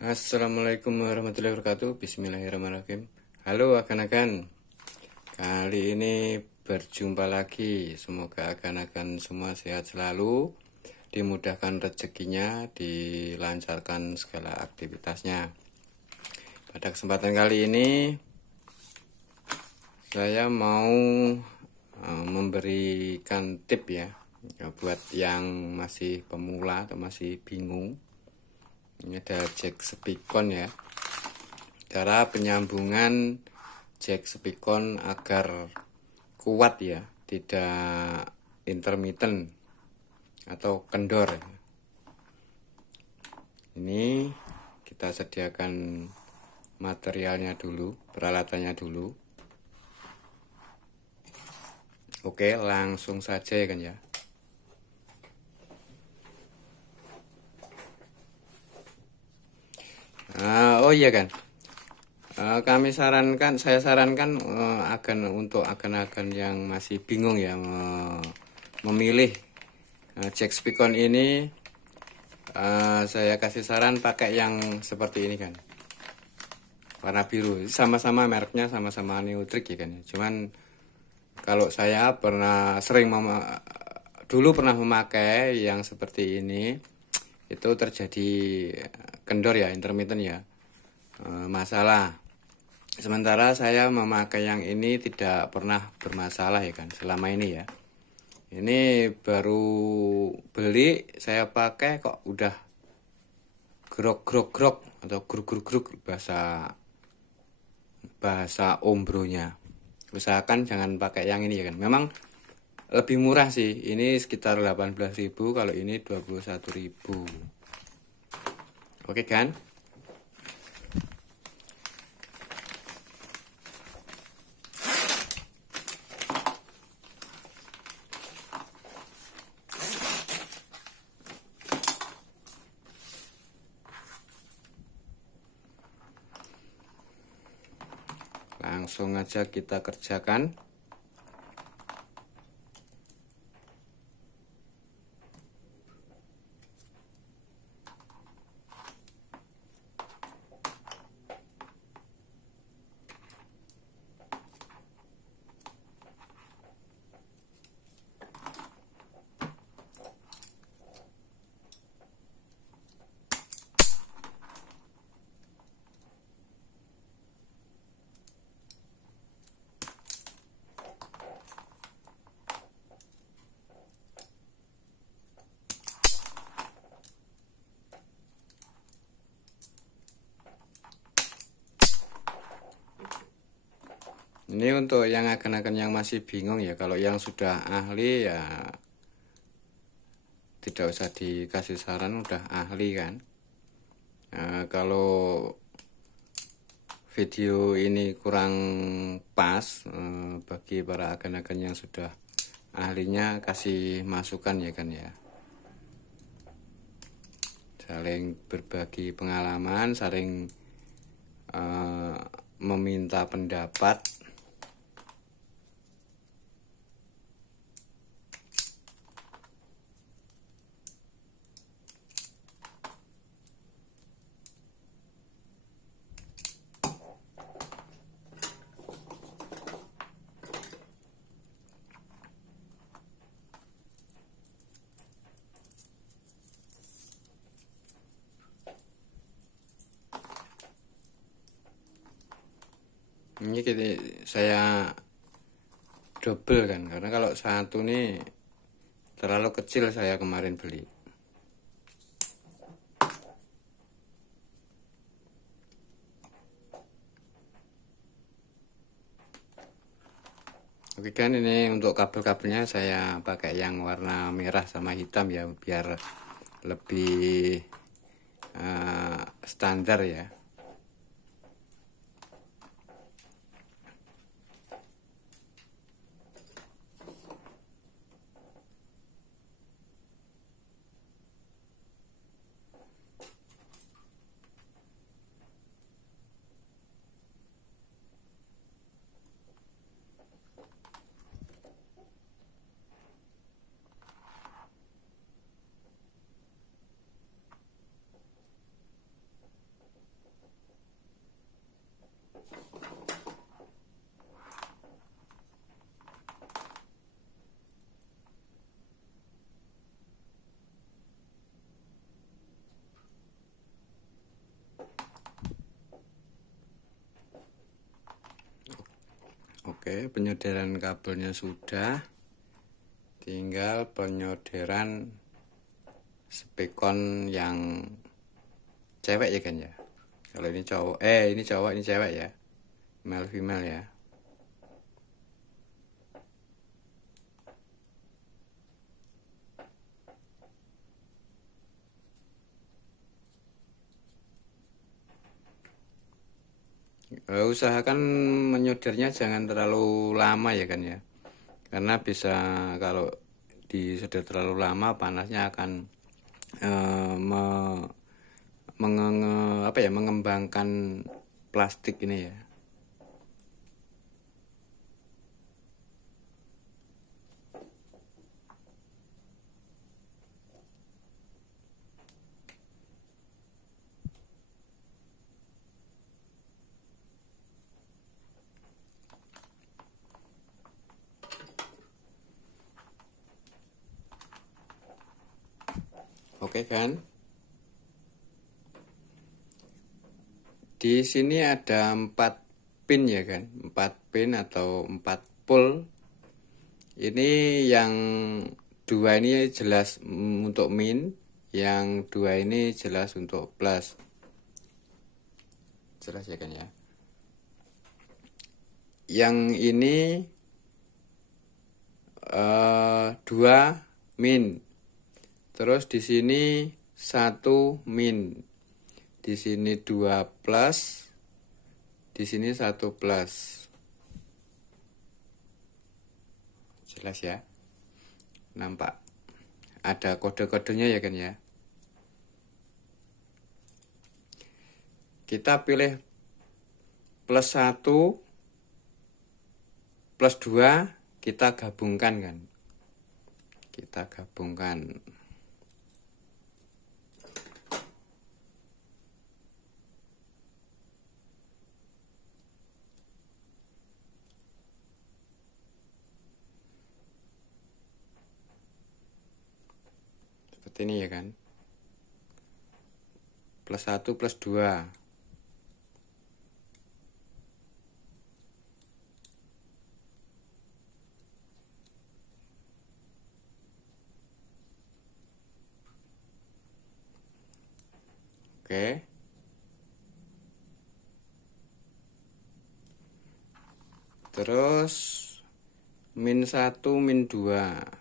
Assalamualaikum warahmatullahi wabarakatuh. Bismillahirrahmanirrahim. Halo akan-akan. Kali ini berjumpa lagi. Semoga akan-akan semua sehat selalu, dimudahkan rezekinya, dilancarkan segala aktivitasnya. Pada kesempatan kali ini saya mau memberikan tip ya buat yang masih pemula atau masih bingung. Ini ada jack spikon ya. Cara penyambungan jack spikon agar kuat ya, tidak intermittent atau kendor. Ini kita sediakan materialnya dulu, peralatannya dulu. Oke, langsung saja ya kan ya. Oh iya kan, saya sarankan untuk akan yang masih bingung ya memilih jack spikon ini, saya kasih saran pakai yang seperti ini kan, warna biru. Sama-sama mereknya sama-sama Neutrik ya kan. Cuman kalau saya dulu pernah memakai yang seperti ini, itu terjadi kendor ya, intermittent ya, masalah. Sementara saya memakai yang ini tidak pernah bermasalah ya kan, selama ini ya. Ini baru beli, saya pakai kok udah grok atau gruk bahasa ombronya. Usahakan jangan pakai yang ini ya kan. Memang lebih murah sih, ini sekitar 18.000, kalau ini 21.000. Oke kan? Langsung aja kita kerjakan. Ini untuk yang akan yang masih bingung ya. Kalau yang sudah ahli ya tidak usah dikasih saran, udah ahli kan. Kalau video ini kurang pas bagi para akan yang sudah ahlinya, kasih masukan ya kan ya. Saling berbagi pengalaman, saling meminta pendapat. Ini saya double kan, karena kalau satu nih terlalu kecil, saya kemarin beli. Oke kan, ini untuk kabel-kabelnya saya pakai yang warna merah sama hitam ya, biar lebih standar ya. Oke, penyodern kabelnya sudah, tinggal penyodern spikon yang cewek ya kan ya. Kalau ini cowok, ini cowok, ini cewek ya, male female ya. Usahakan menyodernya jangan terlalu lama ya kan ya, karena bisa kalau disodor terlalu lama panasnya akan mengembangkan plastik ini ya. Oke kan? Di sini ada 4 pin ya kan, 4 pin atau 4 pole. Ini yang 2 ini jelas untuk min, yang 2 ini jelas untuk plus. Jelas ya kan ya. Yang ini 2 min. Terus di sini 1 min. Di sini 2 plus. Di sini 1 plus. Jelas ya. Nampak. Ada kode-kodenya ya kan ya. Kita pilih plus 1 plus 2, kita gabungkan kan. Kita gabungkan. Seperti ini ya kan. Plus 1 plus 2. Oke. Terus min 1 min 2.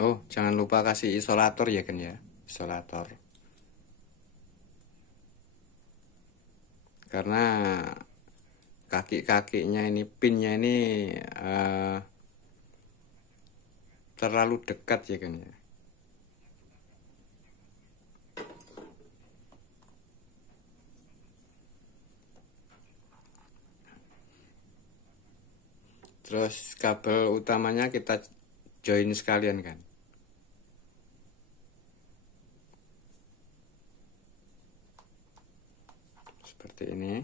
Oh, jangan lupa kasih isolator ya kan ya. Isolator. Karena kaki-kakinya ini, pinnya ini terlalu dekat ya kan ya. Terus kabel utamanya kita join sekalian kan. Seperti ini.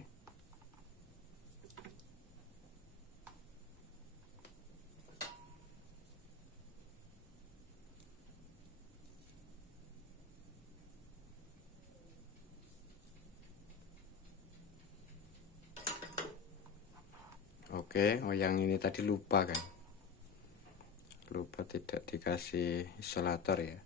Oke, oh yang ini tadi lupa kan. Lupa tidak dikasih isolator ya.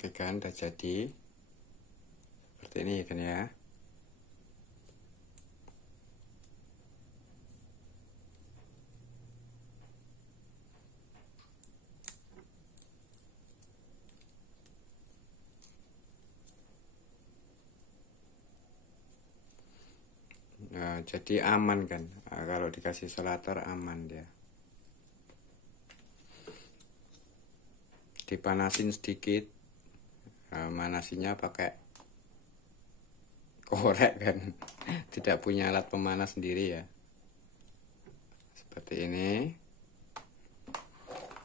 Oke kan, udah jadi. Seperti ini kan ya. Nah, jadi aman kan. Nah, kalau dikasih isolator aman dia. Dipanasin sedikit. Nah, manasinya pakai korek kan. Tidak punya alat pemanas sendiri ya. Seperti ini.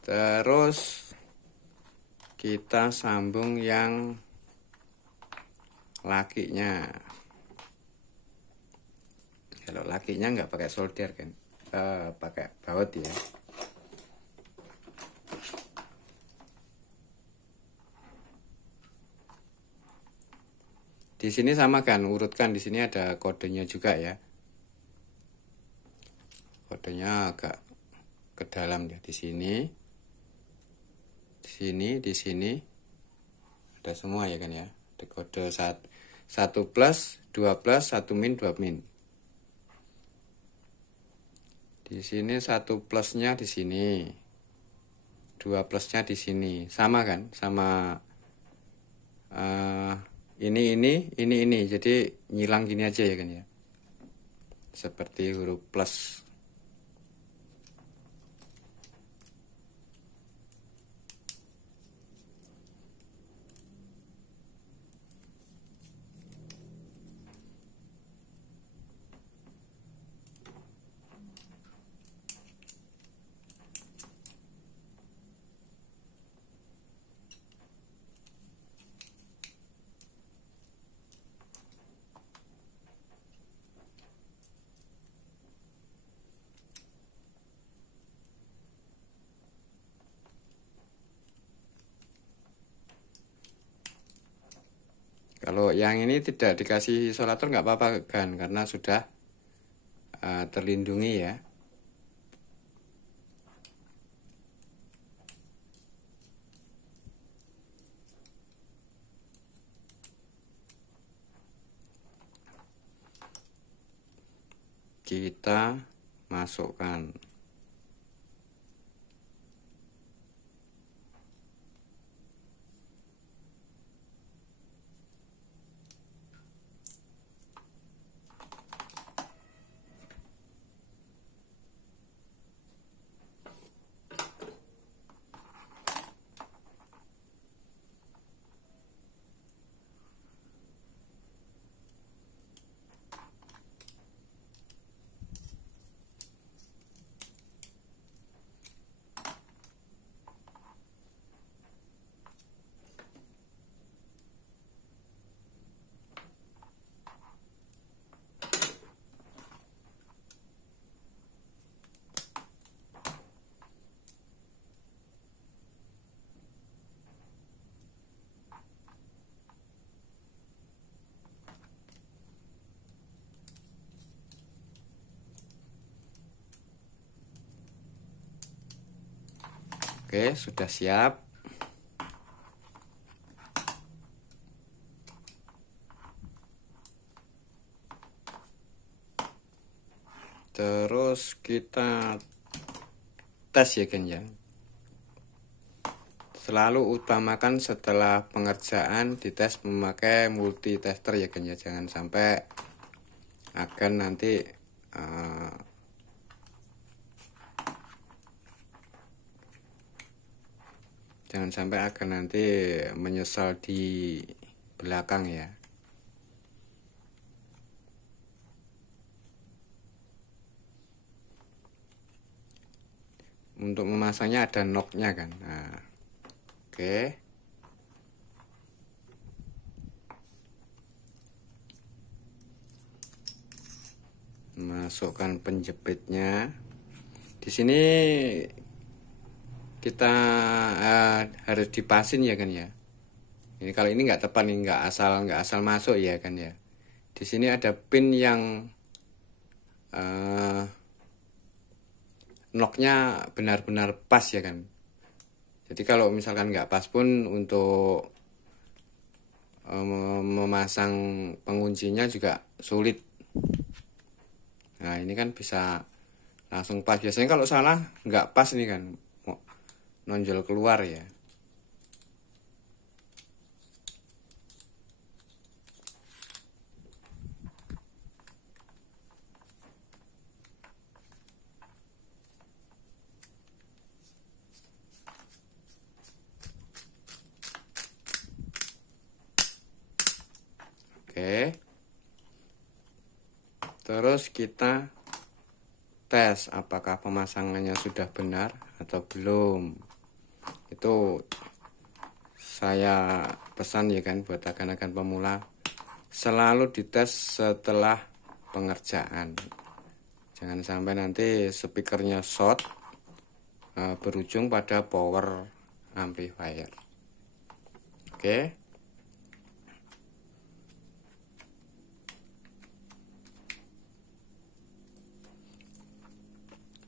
Terus kita sambung yang lakinya. Kalau lakinya nggak pakai solder kan, pakai baut ya. Di sini sama kan, urutkan. Di sini ada kodenya juga ya. Kodenya agak ke dalam ya. Di sini, di sini, di sini ada semua ya kan ya. Ada kode 1 plus, 2 plus, 1 min, 2 min. Di sini 1 plusnya di sini, 2 plusnya di sini, sama kan, sama ini. Jadi nyilang gini aja ya kan ya, seperti huruf plus. Kalau yang ini tidak dikasih isolator nggak apa-apa kan, karena sudah terlindungi ya. Kita masukkan Oke, sudah siap. Terus kita tes ya kan ya. Selalu utamakan setelah pengerjaan dites memakai multitester ya kan ya. Jangan sampai akan nanti menyesal di belakang ya. Untuk memasangnya ada knocknya kan. Nah, oke. Masukkan penjepitnya. Di sini kita harus dipasin ya kan ya. Ini kalau ini nggak tepat nih, nggak asal masuk ya kan ya. Di sini ada pin yang knocknya benar-benar pas ya kan. Jadi kalau misalkan nggak pas pun untuk memasang penguncinya juga sulit. Nah ini kan bisa langsung pas. Biasanya kalau salah nggak pas nih kan, nonjol keluar ya. Oke. Terus kita tes apakah pemasangannya sudah benar atau belum. Itu saya pesan ya kan buat akan-akan pemula, selalu dites setelah pengerjaan. Jangan sampai nanti speakernya short berujung pada power amplifier. Oke.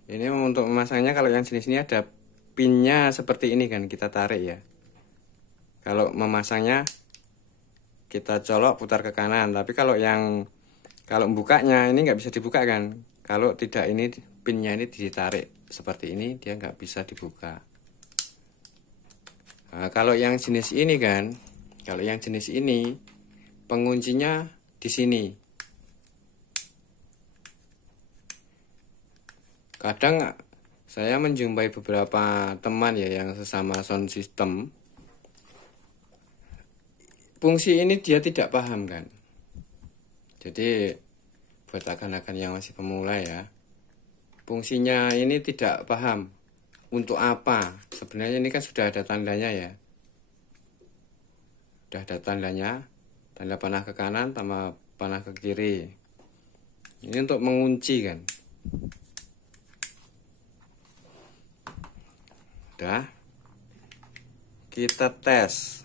Ini untuk memasangnya, kalau yang jenis ini ada pinnya seperti ini kan, kita tarik ya. Kalau memasangnya kita colok putar ke kanan, tapi kalau bukanya ini nggak bisa dibuka kan. Kalau tidak, ini pinnya ini ditarik seperti ini, dia nggak bisa dibuka. Nah, kalau yang jenis ini kan, penguncinya di sini. Kadang saya menjumpai beberapa teman ya yang sesama sound system, fungsi ini dia tidak paham kan. Jadi buat akan-akan yang masih pemula ya, fungsinya ini tidak paham untuk apa. Sebenarnya ini kan sudah ada tandanya ya, sudah ada tandanya, tanda panah ke kanan sama panah ke kiri. Ini untuk mengunci kan. Udah, kita tes.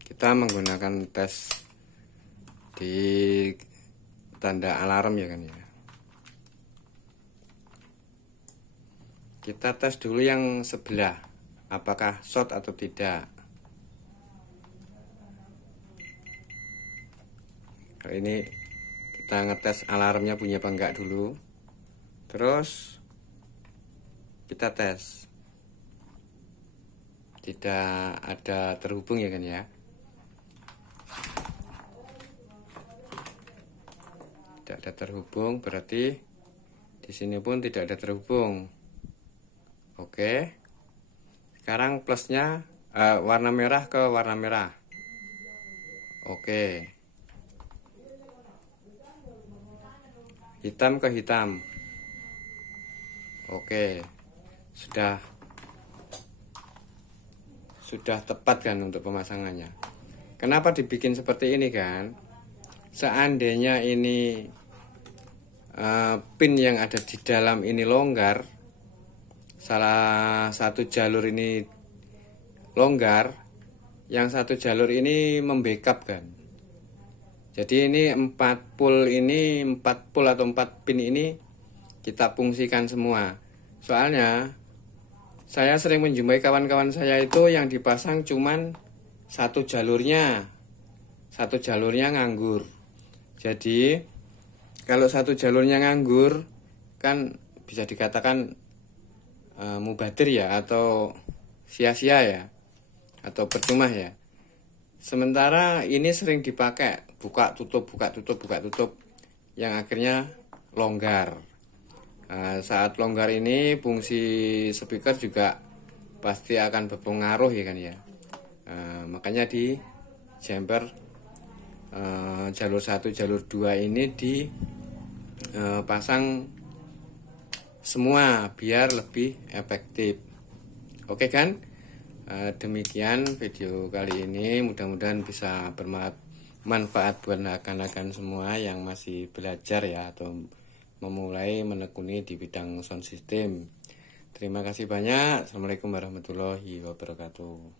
Kita menggunakan tes di tanda alarm ya kan ya. Kita tes dulu yang sebelah, apakah short atau tidak. Kalau ini kita ngetes alarmnya bunyi apa enggak dulu. Terus kita tes. Tidak ada terhubung ya kan ya. Tidak ada terhubung, berarti di sini pun tidak ada terhubung. Oke. Sekarang plusnya warna merah ke warna merah. Oke. Hitam ke hitam. Oke. Sudah tepat kan untuk pemasangannya. Kenapa dibikin seperti ini kan? Seandainya ini pin yang ada di dalam ini longgar, salah satu jalur ini longgar, yang satu jalur ini membackup kan. Jadi ini 4 pull atau 4 pin ini kita fungsikan semua. Soalnya saya sering menjumpai kawan-kawan saya itu yang dipasang cuman satu jalurnya nganggur. Jadi kalau satu jalurnya nganggur kan bisa dikatakan mubadir ya, atau sia-sia ya, atau percuma ya. Sementara ini sering dipakai buka tutup yang akhirnya longgar. Saat longgar ini fungsi speaker juga pasti akan berpengaruh ya kan ya. Makanya di jumper jalur 1 jalur 2 ini dipasang semua biar lebih efektif. Oke kan? Demikian video kali ini, mudah-mudahan bisa bermanfaat buat akan-akan semua yang masih belajar ya, atau memulai menekuni di bidang sound system. Terima kasih banyak. Assalamualaikum warahmatullahi wabarakatuh.